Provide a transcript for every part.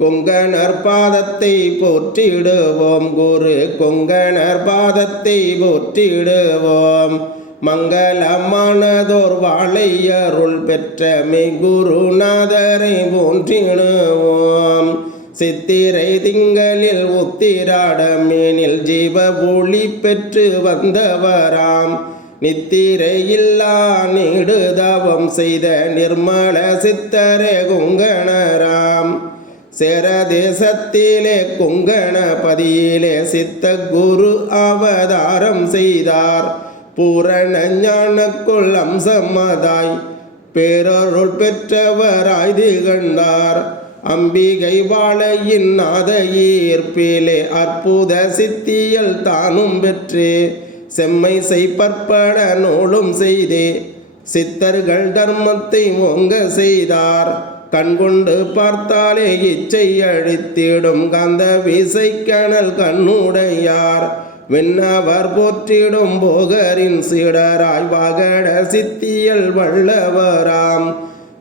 கொங்கணர் பாதத்தை போற்றிடுவோம். குரு கொங்கணர் பாதத்தை போற்றிடுவோம். மங்களமானதோர் வாழையருள் பெற்ற குருநாதரை போன்றிடுவோம் சித்திரை திங்களில் உத்திராடமேனில் ஜீவ ஒளி பெற்று வந்தவராம். நித்திரையில்லா நீடுதவம் செய்த நிர்மல சித்தரே குங்கணராம் சேரதேசத்திலே குங்கணபதியிலே சித்த குரு அவதாரம் செய்தார். பூரண ஞானக்குள் அம்சமதாய் பேரருள் பெற்றவராய் திகழ்ந்தார். அம்பிகை வாழையின் நாத ஈர்ப்பிலே அற்புத சித்தியல் தானும் பெற்று. செம்மை செய்பற்பட நூலும் செய்தே. சித்தர்கள் தர்மத்தை ஓங்க செய்தார். கண்கொண்டு பார்த்தாலே இச்சை அழித்திடும். கந்த விசை கணல் கண்ணுடையார். விண்ணவர் போற்றிடும் போகரின் சீடராய் வகட சித்தியல் வல்லவராம்.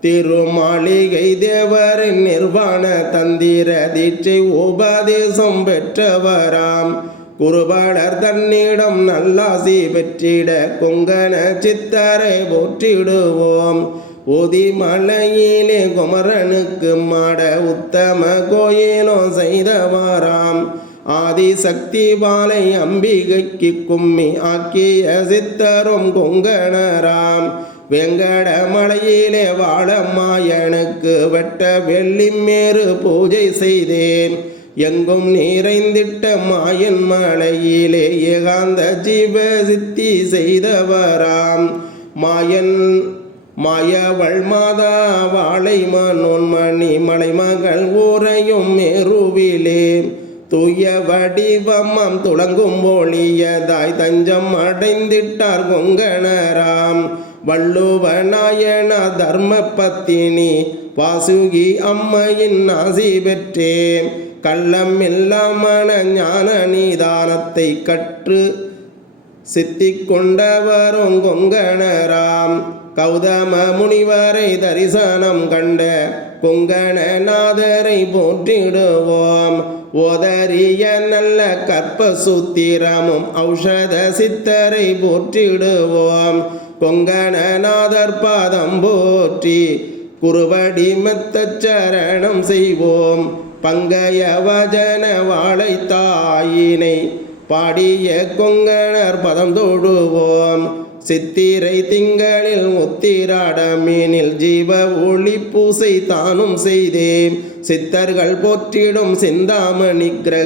திருமாளிகை தேவரின் நிர்வாண தந்திர தீட்சை உபதேசம் பெற்றவராம். குருபாளர் தன்னிடம் நல்லாசி பெற்றிட கொங்கன சித்தரை போற்றிடுவோம். ஓதி மலையிலே குமரனுக்கு மாட உத்தம கோயிலோ செய்தவராம் ஆதிசக்தி வாலை அம்பிகைக்கு கும்மி ஆக்கிய சித்தரும் கொங்கணராம். வெங்கட மலையிலே வாழம்மாயனுக்கு வெட்ட வெள்ளிமேறு பூஜை செய்தேன். எங்கும் நிறைந்திட்ட மாயன் மலையிலே ஏகாந்த ஜீவ சித்தி செய்தவராம். மாயன் மாயவள் மாதா வாழை மனோன்மணி மலைமகள் ஊரையும் மேருவிலே தூய வடிவமாம் துளங்கும் ஒளியதாய் தஞ்சம் அடைந்திட்டார் கொங்கணராம். வள்ளுவநாயன தர்ம பத்தினி வாசுகி அம்மையின் ஆசி பெற்றேன். கள்ளம் இல்லாமன ஞான நிதானத்தை கற்று சித்திக் கொண்டவரும் கொங்கணராம். கௌதம முனிவரை தரிசனம் கண்ட கொங்கணநாதரை போற்றிடுவோம். ஓதரிய நல்ல கற்ப சுத்திரமும் ஔஷத சித்தரை போற்றிடுவோம். கொங்கணநாதர் பாதம் போற்றி குருவடி மெத்தச் சரணம் செய்வோம். பங்கய வஜன வாழை தாயினை பாடிய கொங்கணர் பதம் தொடுவோம். சித்திரை திங்களில் முத்திராடமீனில் ஜீவ ஒளி பூசை தானும் செய்தேன். சித்தர்கள் போற்றிடும் சிந்தாமணி கிரக